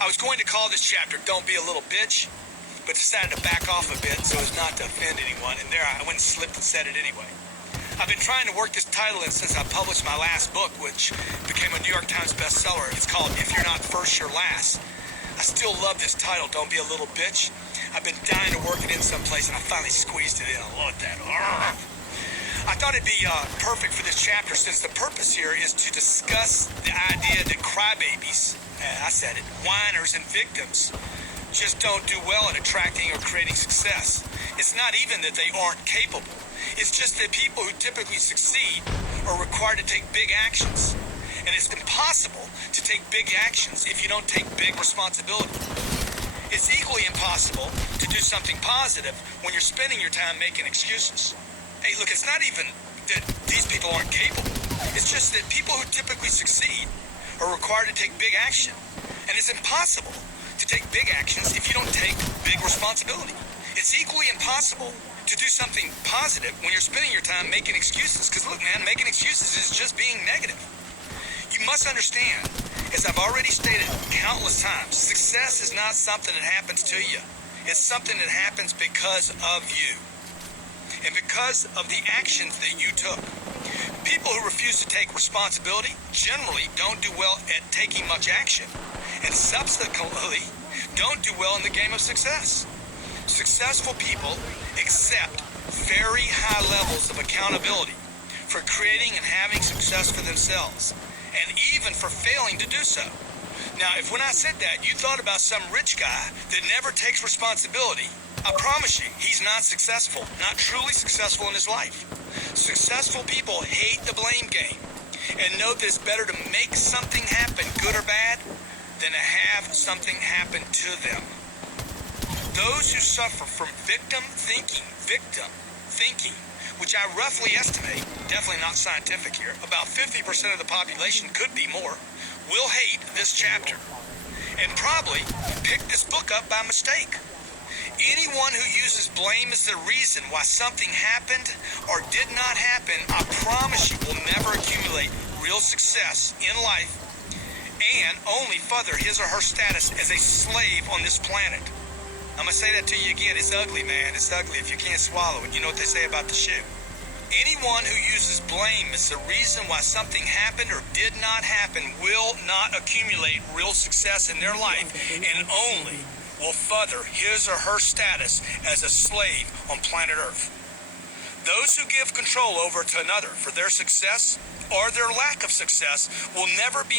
I was going to call this chapter Don't Be a Little Bitch, but decided to back off a bit so as not to offend anyone, and there I went and slipped and said it anyway. I've been trying to work this title in since I published my last book, which became a New York Times bestseller. It's called If You're Not First, You're Last. I still love this title, Don't Be a Little Bitch. I've been dying to work it in someplace, and I finally squeezed it in. I love that. I thought it'd be perfect for this chapter, since the purpose here is to discuss the idea that crybabies, I said it, whiners and victims just don't do well at attracting or creating success. It's not even that they aren't capable. It's just that people who typically succeed are required to take big actions. And it's impossible to take big actions if you don't take big responsibility. It's equally impossible to do something positive when you're spending your time making excuses. Hey, look, it's not even that these people aren't capable. It's just that people who typically succeed are required to take big action. And it's impossible to take big actions if you don't take big responsibility. It's equally impossible to do something positive when you're spending your time making excuses. Because look, man, making excuses is just being negative. You must understand, as I've already stated countless times, success is not something that happens to you. It's something that happens because of you. And because of the actions that you took. People who refuse to take responsibility generally don't do well at taking much action, and subsequently don't do well in the game of success. Successful people accept very high levels of accountability for creating and having success for themselves, and even for failing to do so. Now, if when I said that, you thought about some rich guy that never takes responsibility, I promise you, he's not successful, not truly successful in his life. Successful people hate the blame game and know that it's better to make something happen, good or bad, than to have something happen to them. Those who suffer from victim thinking, which I roughly estimate, definitely not scientific here, about 50% of the population, could be more, will hate this chapter and probably pick this book up by mistake. Anyone who uses blame as the reason why something happened or did not happen, I promise you, will never accumulate real success in life and only further his or her status as a slave on this planet. I'm going to say that to you again. It's ugly, man. It's ugly if you can't swallow it. You know what they say about the shoe. Anyone who uses blame as the reason why something happened or did not happen will not accumulate real success in their life and only will further his or her status as a slave on planet Earth. Those who give control over to another for their success or their lack of success will never be